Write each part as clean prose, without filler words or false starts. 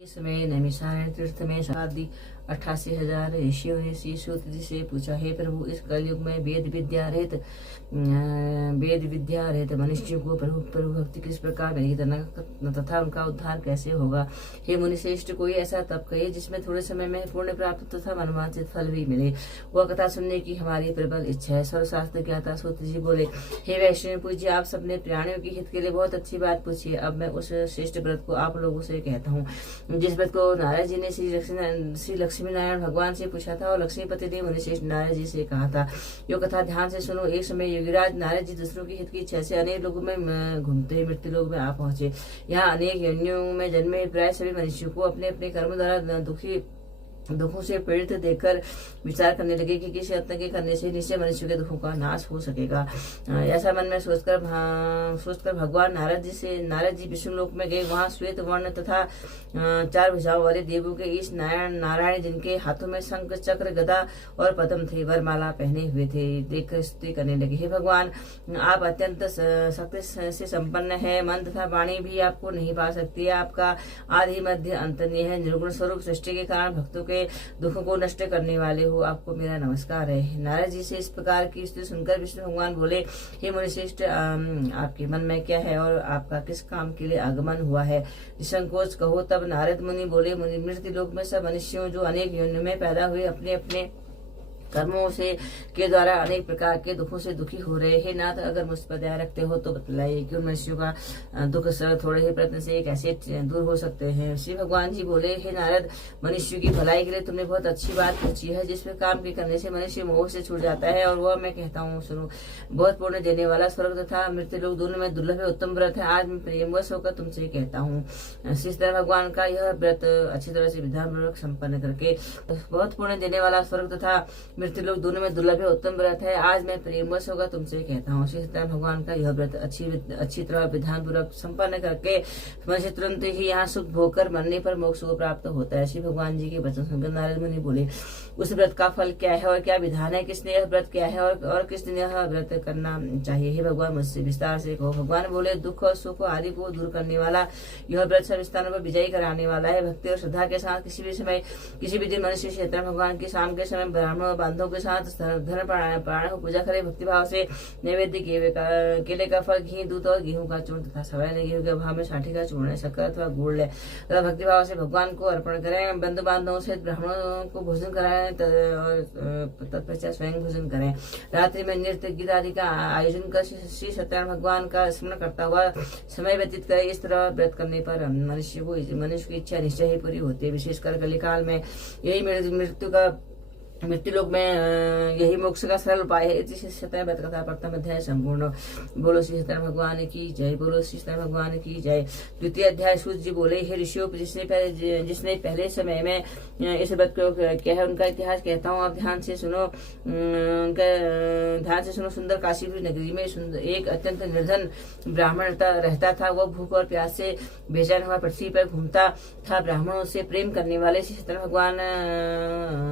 इस समय नैमिषारण्य तीर्थ में शादी 88,000 ऋषियों ने श्री सूत जी से पूछा, हे प्रभु, इस कलयुग में वेद विद्या रहित मनुष्य को प्रभु भक्ति किस प्रकार मिलेगी तथा उनका उद्धार कैसे होगा। हे मुनिश्रेष्ठ, कोई ऐसा तप कहिए जिसमें थोड़े समय में पुण्य प्राप्त तथा मनवांछित फल भी मिले। वह कथा सुनने की हमारी प्रबल इच्छा है। सर्वशास्त्र ज्ञाता सूत जी बोले, हे वैष्णव पूज्य, आप सबने प्राणियों के हित के लिए बहुत अच्छी बात पूछी है। अब मैं उस श्रेष्ठ व्रत को आप लोगों से कहता हूँ जिस व्रत को नारद जी ने श्री लक्ष्मी नारायण भगवान से पूछा था और लक्ष्मीपति ने मुनिश्रेष्ठ नारद जी से कहा था। यो कथा ध्यान से सुनो। एक समय योगीराज नारद जी दूसरों के हित की इच्छा से अनेक लोगों में घूमते मृत्यु लोग में आ पहुंचे। यहाँ अनेक योनियों में जन्मे प्राय सभी मनुष्यों को अपने अपने कर्म द्वारा दुखों से पीड़ित देखकर विचार करने लगे कि किसी यत्न के करने से निश्चय मनुष्य के दुखों का नाश हो सकेगा। ऐसा मन में सोचकर भगवान नारद जी विष्णु लोक में गए। वहां श्वेत वर्ण तथा 4 भुजाओं वाले देवों के ईश नारायण जिनके हाथों में शंख चक्र गदा और पद्म थे, वरमाला पहने हुए थे, देखकर स्तुति करने लगे। हे भगवान, आप अत्यंत शक्ति से संपन्न है। मन तथा वाणी भी आपको नहीं पा सकती है। आपका आदि मध्य अंत है। निर्गुण स्वरूप सृष्टि के कारण भक्तों के दुखों को नष्ट करने वाले हो, आपको मेरा नमस्कार है। नारद जी से इस प्रकार की स्तुति सुनकर विष्णु भगवान बोले, हे मुनिश्रेष्ठ, आपके मन में क्या है और आपका किस काम के लिए आगमन हुआ है, निसंकोच कहो। तब नारद मुनि बोले, मृत्यु लोक में सब मनुष्यों जो अनेक योनियों में पैदा हुए अपने अपने कर्मों से के द्वारा अनेक प्रकार के दुखों से दुखी हो रहे हैं। नाथ, अगर मुझ पर दया रखते हो तो बतलाइए कि उन मनुष्यों का दुख थोड़े ही प्रयत्न से कैसे दूर हो सकते हैं। श्री भगवान जी बोले, हे नारद, मनुष्य की भलाई के लिए तुमने बहुत अच्छी बात पूछी है। जिसमें काम के करने से मनुष्य मोह से छूट जाता है और वह मैं कहता हूँ सुनो। बहुत पुण्य देने वाला स्वर्ग तथा मृत्यु लोग दोनों में दुर्लभ उत्तम व्रत है। आज मैं प्रेमवश होकर तुमसे कहता हूँ। श्री भगवान का यह व्रत अच्छी तरह से विधान पूर्वक संपन्न करके बहुत पुण्य देने वाला स्वर्ग तथा मृत्यु लोग दोनों में दुर्लभ उत्तम व्रत है। आज मैं प्रेमवश होकर तुमसे कहता हूँ। श्री सत्यनारायण भगवान का यह व्रत अच्छी तरह विधान पूर्वक संपन्न करके मनुष्य तुरंत ही यहाँ सुख भोग कर मरने पर मोक्ष को प्राप्त होता है। श्री भगवान जी के वचन सुनकर नारद मुनि बोले, उस व्रत का फल क्या है और क्या विधान है, किसने यह व्रत किया है और किसने यह व्रत करना चाहिए। हे भगवान, मुझसे विस्तार से कहो। भगवान बोले, दुख और सुख आदि को दूर करने वाला यह व्रत सब स्थानों पर विजयी कराने वाला है। भक्ति और श्रद्धा के साथ किसी भी दिन मनुष्य सत्यनारायण भगवान की शाम के समय ब्राह्मणों बांधों के साथ धर्म प्राण को पूजा करे। भक्तिभाव से नैवेद्य केले का फल, घी, दूध और गेहूं का चूर्ण तथा सवाई गेहूं के अभाव में साठी का चूर्ण, शक्कर अथवा गुड़ ले तथा भक्तिभाव से भगवान को अर्पण करें। बंधु बांधवों से ब्राह्मणों को भोजन कराएं और तत्पश्चात स्वयं भोजन करें। रात्रि में नृत्य गीत आदि का आयोजन कर श्री सत्यनारायण भगवान का स्मरण करता हुआ समय व्यतीत करे। इस तरह व्रत करने पर मनुष्य की इच्छा निश्चय ही पूरी होती है। विशेषकर कलिकाल में यही मृत्यु लोक में यही मोक्ष का सरल उपाय है। सत्यनारायण व्रत कथा प्रथम अध्याय संपूर्ण। बोलो श्री सत्यनारायण भगवान की जय। बोलो श्री सत्यनारायण भगवान की जय। द्वितीय अध्याय सूत जी बोले, हे ऋषियों, जिसने पहले समय में इस व्रत को किया है उनका इतिहास कहता हूँ। आप ध्यान से सुनो। सुंदर काशीपुर नगरी में एक अत्यंत निर्धन ब्राह्मण रहता था। वह भूख और प्यास से बेचैन हुआ पृथ्वी पर घूमता था। ब्राह्मणों से प्रेम करने वाले श्री सत्यनारायण भगवान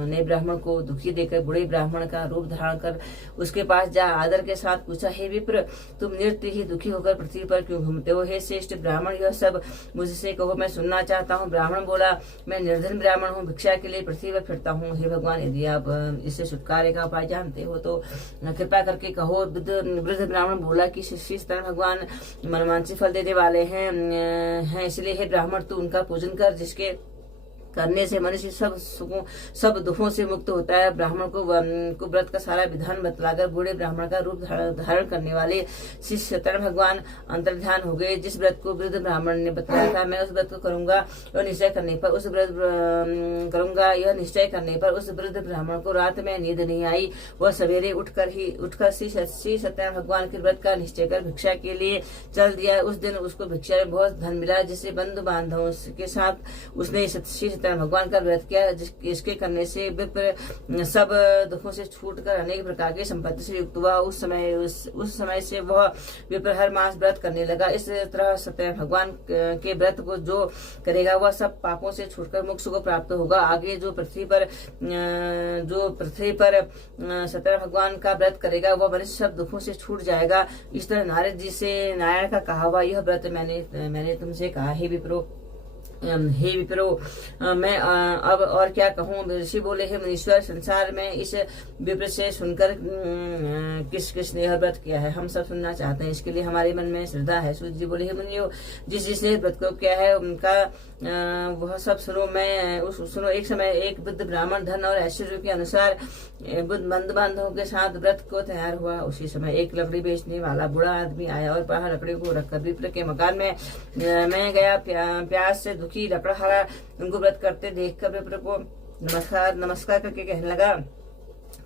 ने ब्राह्मण को दुखी देखकर बूढ़े ब्राह्मण का रूप धारण कर उसके पास जा आदर के साथ पूछा, हे विप्र, तुम नित्य ही दुखी होकर पृथ्वी पर क्यों घूमते हो। हे श्रेष्ठ ब्राह्मण, यह सब मुझसे कहो, मैं सुनना चाहता हूँ। ब्राह्मण बोला, मैं निर्धन ब्राह्मण हूँ, भिक्षा के लिए पृथ्वी पर फिरता हूँ। हे भगवान, यदि आप इससे छुटकारे का उपाय जानते हो तो कृपा करके कहो। वृद्ध ब्राह्मण बोला कि श्री सत्यनारायण भगवान मनवांछित फल देने वाले हैं, इसलिए हे ब्राह्मण, तू उनका पूजन कर, जिसके करने से मनुष्य सब दुखों से मुक्त होता है। ब्राह्मण को व्रत का सारा विधान बतलाकर बूढ़े ब्राह्मण का रूप धारण करने वाले श्री सत्यनारायण भगवान अंतर्ध्यान हो गए। जिस व्रत को वृद्ध ब्राह्मण ने बताया था, मैं उस व्रत को करूंगा यह निश्चय करने पर उस वृद्ध ब्राह्मण को रात में नींद नहीं आई। वह सवेरे उठकर श्री सत्यनारायण भगवान के व्रत का निश्चय कर भिक्षा के लिए चल दिया। उस दिन उसको भिक्षा में बहुत धन मिला, जिससे बंधु बांधवों के साथ उसने श्री सत्यनारायण भगवान का व्रत किया। इसके करने से विप्र सब दुखों से छूटकर अनेक प्रकार की संपत्ति से युक्त हुआ। उस समय से वह विप्र हर मास व्रत करने लगा। इस तरह सत्यनारायण भगवान के व्रत को जो करेगा वह सब पापों से छूटकर मोक्ष को प्राप्त होगा। आगे जो पृथ्वी पर सत्यनारायण भगवान का व्रत करेगा वह मनुष्य सब दुखों से छूट जाएगा। इस तरह नारद जी से नारायण का कहा हुआ यह व्रत मैंने तुमसे कहा। हे विप्रो, हे विप्रो, मैं अब और क्या कहूँ। ऋषि बोले, हे मुनीश्वर, संसार में इस विप्र से सुनकर किस किस ने यह व्रत किया है, हम सब सुनना चाहते हैं, इसके लिए हमारे मन में श्रद्धा है। सूत जी बोले, हे मुनियो, जिस जिसने व्रत को किया है उनका वह सब सुनो। सुनो, एक समय एक बुद्ध ब्राह्मण धन और ऐश्वर्य के अनुसार बुद्ध बंधु बांधवों के साथ व्रत को तैयार हुआ। उसी समय एक लकड़ी बेचने वाला बूढ़ा आदमी आया और बाहर लकड़ी को रखकर विप्र के मकान में मैं गया। प्यास से दुखी लकड़हारा उनको व्रत करते देखकर विप्र को नमस्कार करके कहने लगा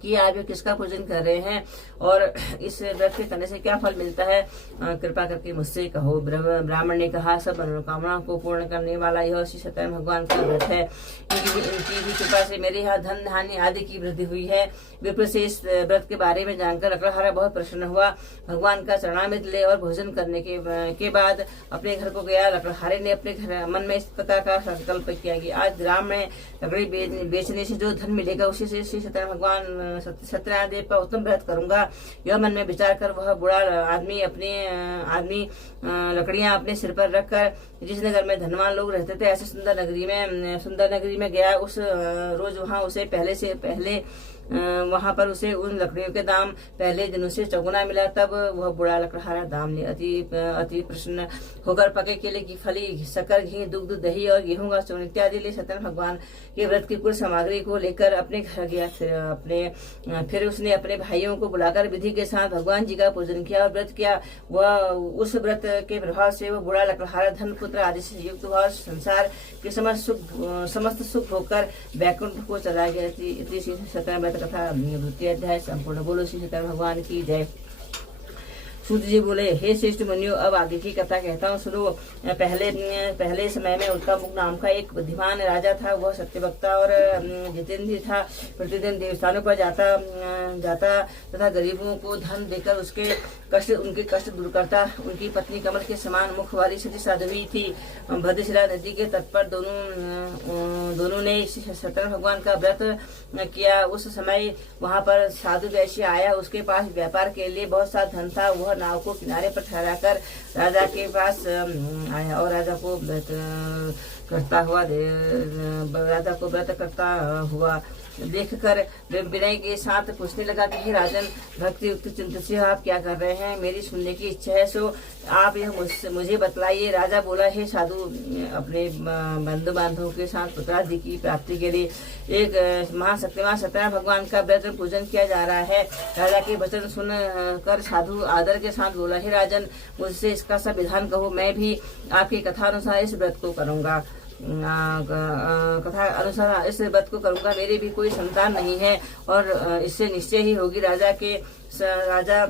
कि आप ये किसका पूजन कर रहे हैं और इस व्रत के करने से क्या फल मिलता है, कृपा करके मुझसे कहो। ब्राह्मण ने कहा, सब मनोकामनाओं को पूर्ण करने वाला यह श्री सत्यनारायण भगवान का व्रत है। इनकी भी कृपा से मेरे यहाँ धन धान्य आदि की वृद्धि हुई है। विप्र से इस व्रत के बारे में जानकर लकड़हारा बहुत प्रसन्न हुआ। भगवान का चरणामृत ले और भोजन करने के बाद अपने घर को गया। लकड़हारे ने अपने घर मन में इस प्रकार का संकल्प किया कि आज ग्राम में लकड़ी बेचने से जो धन मिलेगा उसी से श्री सत्यनारायण भगवान सत्यनारायण देव का उत्तम व्रत करूंगा। यह मन में विचार कर वह बूढ़ा आदमी लकड़ियां अपने सिर पर रखकर जिस नगर में धनवान लोग रहते थे ऐसे सुंदर नगरी में गया। उस रोज वहां उसे पहले वहां पर उसे उन लकड़ियों के दाम पहले दिनों से चौगुना मिला। तब वह बुढ़ा लकड़हारा दाम ले अति प्रसन्न होकर पके केले की फली, शक्कर, घी, दुग्ध, दही और गेहूं का चूर्ण इत्यादि ले सत्यनारायण भगवान के व्रत की कुल सामग्री को लेकर अपने घर गया। फिर उसने अपने भाइयों को बुलाकर विधि के साथ भगवान जी का पूजन किया और व्रत किया। वह उस व्रत के प्रभाव से वह बुढ़ा लकड़हारा धन पुत्र आदि से युक्त हुआ और संसार के समस्त सुख होकर वैकुंठ को चला गया। सत्यनारायण कथा द्वितीय अध्याय संपूर्ण। बोलो श्री सत्यनारायण भगवान की जय। सूत जी बोले, हे श्रेष्ठ मुनियों, अब आगे की कथा कहता हूँ, सुनो। पहले समय में उल्कामुख नाम का एक बुद्धिमान राजा था। वह सत्यवक्ता और जितेंद्रिय था। प्रतिदिन देवस्थानों पर जाता तथा गरीबों को धन देकर उनके कष्ट दूर करता। उनकी पत्नी कमल के समान मुख वाली सती साध्वी थी। भद्रशिला नदी के तट पर दोनों ने सत्यनारायण भगवान का व्रत किया। उस समय वहाँ पर साधु वैश्य आया। उसके पास व्यापार के लिए बहुत सा धन था। वह नाव को किनारे पर ठहराकर राजा के पास आया और राजा को व्रत करता हुआ देखकर विनय के साथ पूछने लगा कि हे राजन, भक्ति युक्त चिंतित से आप क्या कर रहे हैं? मेरी सुनने की इच्छा है, सो आप यह मुझे बतलाइए। राजा बोला, हे साधु, अपने बंधु बांधवों के साथ पुत्रादि की प्राप्ति के लिए एक महाशक्तिमान सत्यनारायण भगवान का व्रत पूजन किया जा रहा है। राजा के वचन सुन कर साधु आदर के साथ बोला, हे राजन, मुझसे इसका सब विधान कहो, मैं भी आपकी कथा अनुसार इस व्रत को करूंगा। कथा अनुसार इस व्रत को करूंगा। मेरी भी कोई संतान नहीं है और इससे निश्चय ही होगी। राजा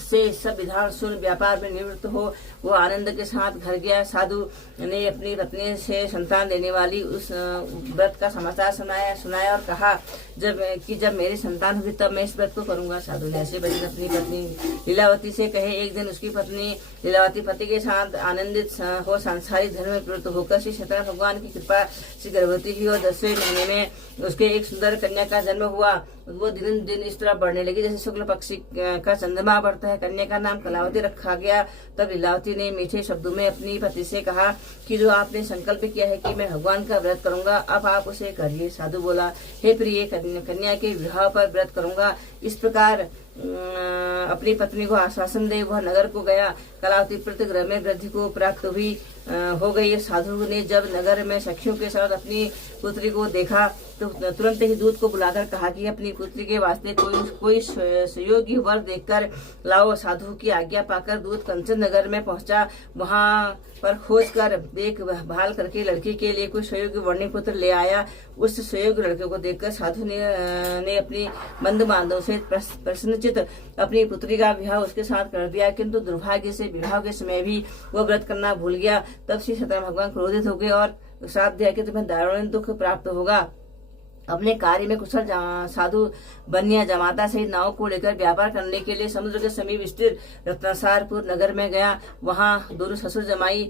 से सब विधान सुन व्यापार में निवृत्त हो वो आनंद के साथ घर गया। साधु ने अपनी पत्नी से संतान देने वाली उस व्रत का समाचार सुनाया और कहा जब मेरी संतान होगी तब मैं इस व्रत को करूंगा। साधु ने ऐसे वचन अपनी पत्नी लीलावती से कहे। एक दिन उसकी पत्नी लीलावती पति के साथ आनंदित हो सांसारिक धर्म में प्रवृत्त होकर श्री सत्यनारायण भगवान की कृपा से गर्भवती हुई और 10वें महीने में उसके एक सुंदर कन्या का जन्म हुआ। वो दिन दिन इस तरह बढ़ने लगी जैसे शुक्ल पक्षी का चंद्रमा बढ़ता है। कन्या का नाम कलावती रखा गया। तब लीलावती ने मीठे शब्दों में अपनी पति से कहा कि जो आपने संकल्प किया है कि मैं भगवान का व्रत करूंगा, अब आप उसे करिए। साधु बोला, हे प्रिय, कन्या के विवाह पर व्रत करूंगा। इस प्रकार अपनी पत्नी को आश्वासन दे वह नगर को गया। कलावती प्रतिग्रह में वृद्धि को प्राप्त हो गई। साधु ने जब नगर में सखियों के साथ अपनी पुत्री को देखा तो तुरंत ही दूत को बुलाकर कहा कि अपनी पुत्री के वास्ते कोई सुयोग्य वर देखकर लाओ। साधु की आज्ञा पाकर दूत कंचन नगर में पहुंचा। वहां पर खोज कर देख भाल करके लड़की के लिए कोई सुयोग्य वर्णी पुत्र ले आया। उस सुयोग्य लड़के को देखकर साधु ने अपनी बंधु बांधव से प्रसन्नचित अपनी पुत्री का विवाह उसके साथ कर दिया। किंतु दुर्भाग्य से विवाह के समय भी वह व्रत करना भूल गया। तब श्री सत्यनारायण भगवान क्रोधित हो गए और श्राप दिया कि तुम्हें दारुण दुख प्राप्त होगा। अपने कार्य में कुशल साधु बनिया जमाता सहित नाव को लेकर व्यापार करने के लिए समुद्र के समीप स्थित रत्नासारपुर नगर में गया। वहां दोनों ससुर जमाई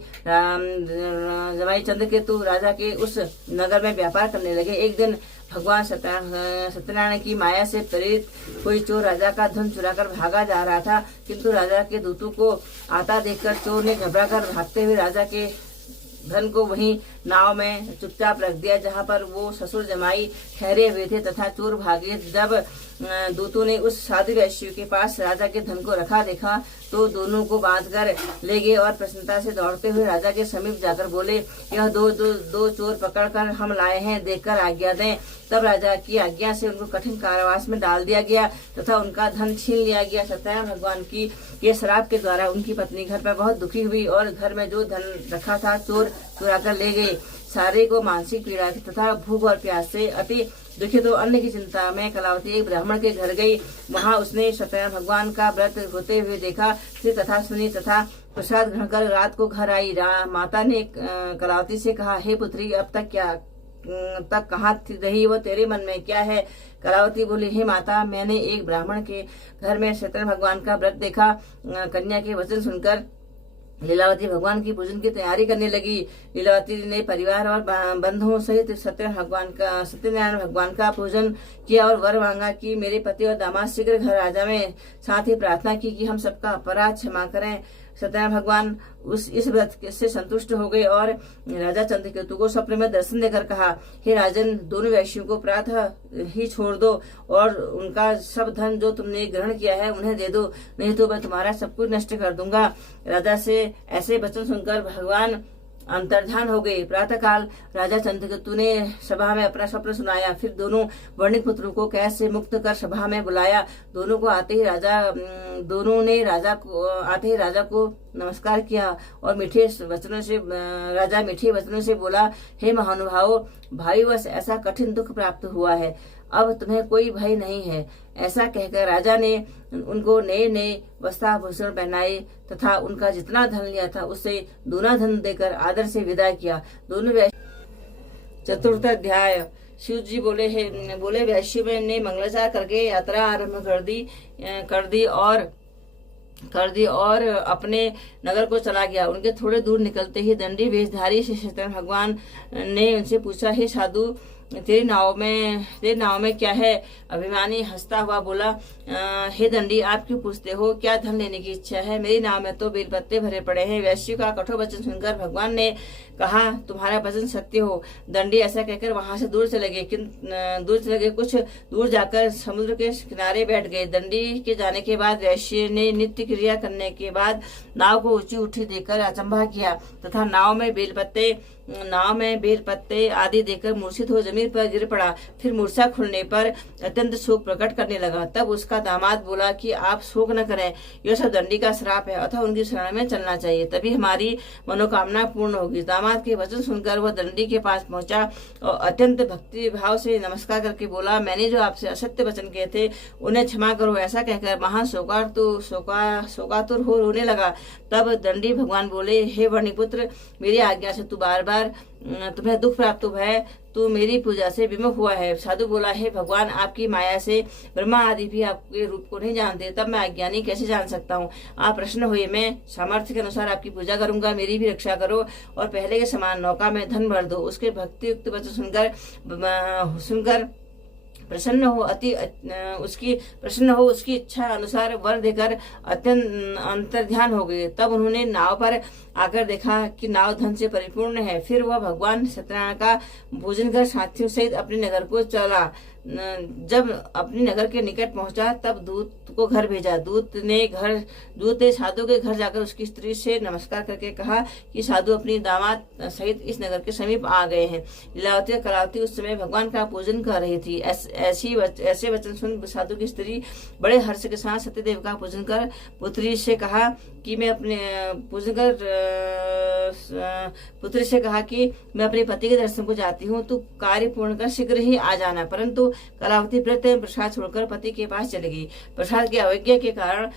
चंद्रकेतु राजा के उस नगर में व्यापार करने लगे। एक दिन भगवान सत्यनारायण की माया से प्रेरित कोई चोर राजा का धन चुराकर भागा जा रहा था, किंतु राजा के दूतों को आता देखकर चोर ने घबराकर भागते हुए राजा के धन को वहीं नाव में चुपचाप रख दिया जहाँ पर वो ससुर जमाई ठहरे हुए थे तथा चोर भागे। जब दूतों ने उस साधु वैश्य के पास राजा के धन को रखा देखा तो दोनों को बांधकर ले गए और प्रसन्नता से दौड़ते हुए राजा के समीप जाकर बोले, यह दो चोर पकड़कर हम लाए हैं, देखकर आज्ञा दें। तब राजा की आज्ञा से उनको कठिन कारावास में डाल दिया गया तथा उनका धन छीन लिया गया। सत्यनारायण भगवान की ये श्राप के द्वारा उनकी पत्नी घर पर बहुत दुखी हुई और घर में जो धन रखा था चोर चुराकर ले गए। सारे को मानसिक पीड़ा तथा भूख और प्यास से अति दुखी तो अन्न की चिंता में कलावती एक ब्राह्मण के घर गई। वहां उसने सत्यनारायण भगवान का व्रत होते हुए देखा, फिर कथा सुनी तथा प्रसाद ग्रहण कर रात को घर आई। माता ने कलावती से कहा, हे पुत्री, अब तक कहाँ रही वो, तेरे मन में क्या है? कलावती बोली, हे माता, मैंने एक ब्राह्मण के घर में सत्यनारायण भगवान का व्रत देखा। कन्या के वचन सुनकर लीलावती भगवान की पूजन की तैयारी करने लगी। लीलावती ने परिवार और बंधुओं सहित सत्यनारायण भगवान का पूजन किया और वर मांगा कि मेरे पति और दामाद शीघ्र घर आ जाएं। साथ ही प्रार्थना की कि हम सबका अपराध क्षमा करें। सत्यनारायण भगवान इस व्रत से संतुष्ट हो गए और राजा चंद्रकेतु को स्वप्न में दर्शन देकर कहा, हे राजन, दोनों वैश्यों को प्रातः ही छोड़ दो और उनका सब धन जो तुमने ग्रहण किया है उन्हें दे दो, नहीं तो मैं तुम्हारा सब कुछ नष्ट कर दूंगा। राजा से ऐसे वचन सुनकर भगवान अंतर्धान हो गए। प्रातः काल राजा चंद्रकेतु ने सभा में अपना स्वप्न सुनाया। फिर दोनों वर्णिक पुत्रों को कैद से मुक्त कर सभा में बुलाया। दोनों ने राजा को नमस्कार किया और मीठे वचनों से बोला, हे महानुभावों, भाईवश ऐसा कठिन दुख प्राप्त हुआ है, अब तुम्हें कोई भय नहीं है। ऐसा कहकर राजा ने उनको नए वस्त्राभूषण पहनाए तथा उनका जितना धन लिया था उससे दूना धन देकर आदर से विदा किया। दोनों चतुर्थ अध्याय। शिव जी बोले वैश्य ने मंगलाचार करके यात्रा आरंभ कर दी और अपने नगर को चला गया। उनके थोड़े दूर निकलते ही दंडी वेशधारी से सत्यनारायण भगवान ने उनसे पूछा, हे साधु, तेरी नाव में क्या है? अभिमानी हंसता हुआ बोला, हे दंडी, आप क्यों पूछते हो? क्या धन लेने की इच्छा है? मेरी नाव में तो बेलपत्ते भरे पड़े हैं। वैश्य का कठोर वचन सुनकर भगवान ने कहा, तुम्हारा वचन सत्य हो। दंडी ऐसा कहकर वहां से दूर चले गए। कुछ दूर जाकर समुद्र के किनारे बैठ गए। दंडी के जाने के बाद वैश्य ने नित्य क्रिया करने के बाद नाव को ऊंची उठी देकर अचंभा किया तथा नाव में बेलपत्ते आदि देकर मूर्छित हो जमीन पर गिर पड़ा। फिर मूर्छा खुलने पर अत्यंत शोक प्रकट करने लगा। तब उसका दामाद बोला कि आप शोक न करें, यह सब दंडी का श्राप है, अतः उनकी शरण में चलना चाहिए, तभी हमारी मनोकामना पूर्ण होगी। दामाद के वचन सुनकर वह दंडी के पास पहुंचा और अत्यंत भक्ति भाव से नमस्कार करके बोला, मैंने जो आपसे असत्य वचन किए थे उन्हें क्षमा करो। ऐसा कहकर महान शोकातुर हो रोने लगा। तब दंडी भगवान बोले, हे वर्णिपुत्र, मेरी आज्ञा से तुम्हें दुख प्राप्त हुआ है, तू मेरी पूजा से विमुख हुआ है। साधु बोला, हे भगवान, आपकी माया से ब्रह्मा आदि भी आपके रूप को नहीं जानते, तब मैं अज्ञानी कैसे जान सकता हूँ? आप प्रसन्न हुए, मैं सामर्थ्य के अनुसार आपकी पूजा करूंगा, मेरी भी रक्षा करो और पहले के समान नौका में धन भर दो। उसके भक्ति युक्त वचन सुनकर प्रसन्न हो उसकी इच्छा अनुसार वर देकर अत्यंत अंतर्ध्यान हो गए। तब उन्होंने नाव पर आकर देखा कि नाव धन से परिपूर्ण है। फिर वह भगवान सत्यनारायण का भोजन कर साथियों सहित अपने नगर को चला। जब अपने नगर के निकट पहुंचा तब दूत को घर भेजा। दूत ने साधु के घर जाकर उसकी स्त्री से नमस्कार करके कहा कि साधु अपनी दामाद सहित इस नगर के समीप आ गए हैं। लीलावती और कलावती उस समय भगवान का पूजन कर रही थी। ऐसे वचन सुन साधु की स्त्री बड़े हर्ष के साथ सत्यदेव का पूजन कर पुत्री से कहा कि मैं अपने पति के दर्शन को जाती हूँ, तू कार्य पूर्ण कर शीघ्र ही आ जाना। परंतु कलावती प्रत्येक प्रसाद छोड़कर पति के पास चली गई। प्रसाद की अवज्ञा के कारण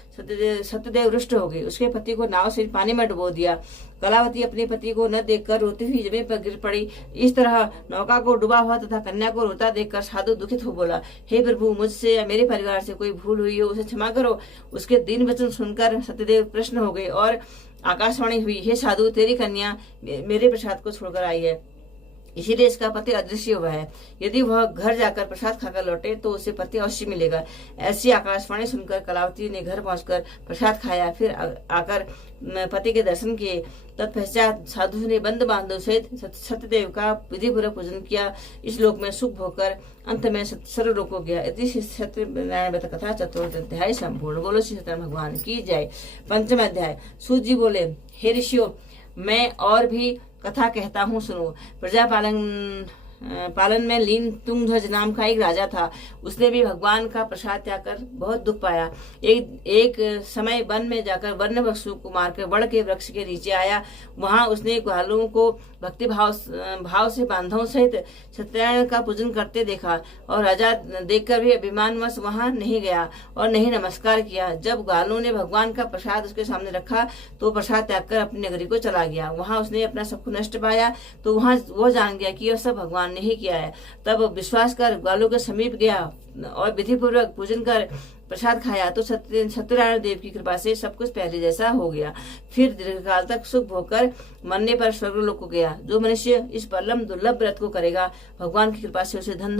सत्यदेव रुष्ट हो गई। उसके पति को नाव से पानी में डुबो दिया। कलावती अपने पति को न देखकर रोती हुई जमीन पर गिर पड़ी। इस तरह नौका को डूबा हुआ तथा कन्या को रोता देखकर साधु दुखित हो बोला, हे प्रभु, मुझसे या मेरे परिवार से कोई भूल हुई हो उसे क्षमा करो। उसके दीन वचन सुनकर सत्यदेव प्रश्न हो गए और आकाशवाणी हुई, हे साधु, तेरी कन्या मेरे प्रसाद को छोड़कर आई है। इसीलिए इसका पति अदृश्य हुआ है। यदि वह घर जाकर प्रसाद खाकर लौटे तो उसे पति अवश्य मिलेगा। ऐसी आकाशवाणी सुनकर कलावती ने घर पहुंचकर प्रसाद खाया, फिर आकर पति के दर्शन किए। तत्पश्चात साधु ने बंद बांधव सहित सत्यदेव का विधिपूर्वक पूजन किया। इस लोक में सुख भोगकर अंत में सर्वलोक को गया। इति सत्यनारायण व्रत कथा चतुर्थ अध्याय संपूर्ण। बोलो श्री सत्यनारायण भगवान की जय। पंचम अध्याय। सूत जी बोले, हे ऋषियों, मैं और भी कथा कहता हूँ, सुनो। प्रजा पालन में लीन तुंगध्वज नाम का एक राजा था। उसने भी भगवान का प्रसाद त्याग कर बहुत दुख पाया। एक समय वन में जाकर वन्य पशु को मारकर वड़ के वृक्ष के नीचे आया। वहां उसने ग्वालों को भक्ति भाव से बांधवों सहित सत्यनारायण का पूजन करते देखा, और राजा देखकर भी अभिमानवश वहां नहीं गया और नहीं नमस्कार किया। जब ग्वालों ने भगवान का प्रसाद उसके सामने रखा तो प्रसाद त्याग कर अपनी नगरी को चला गया। वहां उसने अपना सब कुछ नष्ट पाया, तो वहां वो जान गया कि यह सब भगवान नहीं किया है। तब विश्वास कर ग्वालों के समीप गया और विधि पूर्वक पूजन कर प्रसाद खाया तो सत्यनारायण देव की कृपा से सब कुछ पहले जैसा हो गया। फिर दीर्घकाल तक सुख भोगकर मरने पर स्वर्गलोक को गया। जो मनुष्य इस परम दुर्लभ व्रत को करेगा, भगवान की कृपा से उसे धन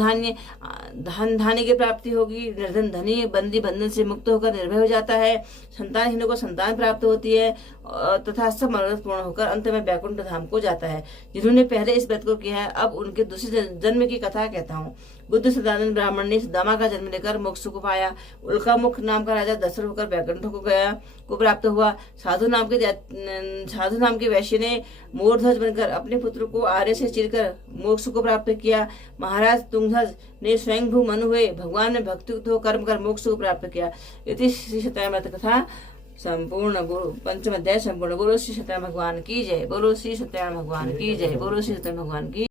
धान्य की प्राप्ति होगी। निर्धन धनी बंदी बंधन से मुक्त होकर निर्भय हो जाता है। संतानहीनों को संतान प्राप्त होती है तथा सब मनोरथ पूर्ण होकर अंत में वैकुंठ धाम को जाता है। जिन्होंने पहले इस व्रत को किया है, अब उनके दूसरे जन्म की कथा कहता हूँ। बुद्ध सदानंद ब्राह्मण ने सुदामा का जन्म लेकर मोक्ष को पाया। उल्कामुख नाम का राजा दशरथ होकर वैकुंठ को प्राप्त हुआ। साधु नाम के वैश्य ने मोरध्वज बनकर अपने पुत्र को आर्य से चिरकर मोक्ष को प्राप्त किया। महाराज तुंगध्वज ने स्वयंभू मनु हुए भगवान में भक्ति हो कर्म कर मोक्ष को प्राप्त किया। इति श्री सत्यनारायण व्रत कथा संपूर्ण। पंचम अध्याय संपूर्ण। बोलो श्री सत्यनारायण भगवान की जय। बोलो श्री सत्यनारायण भगवान की जय। बोलो श्री सत्यनारायण भगवान की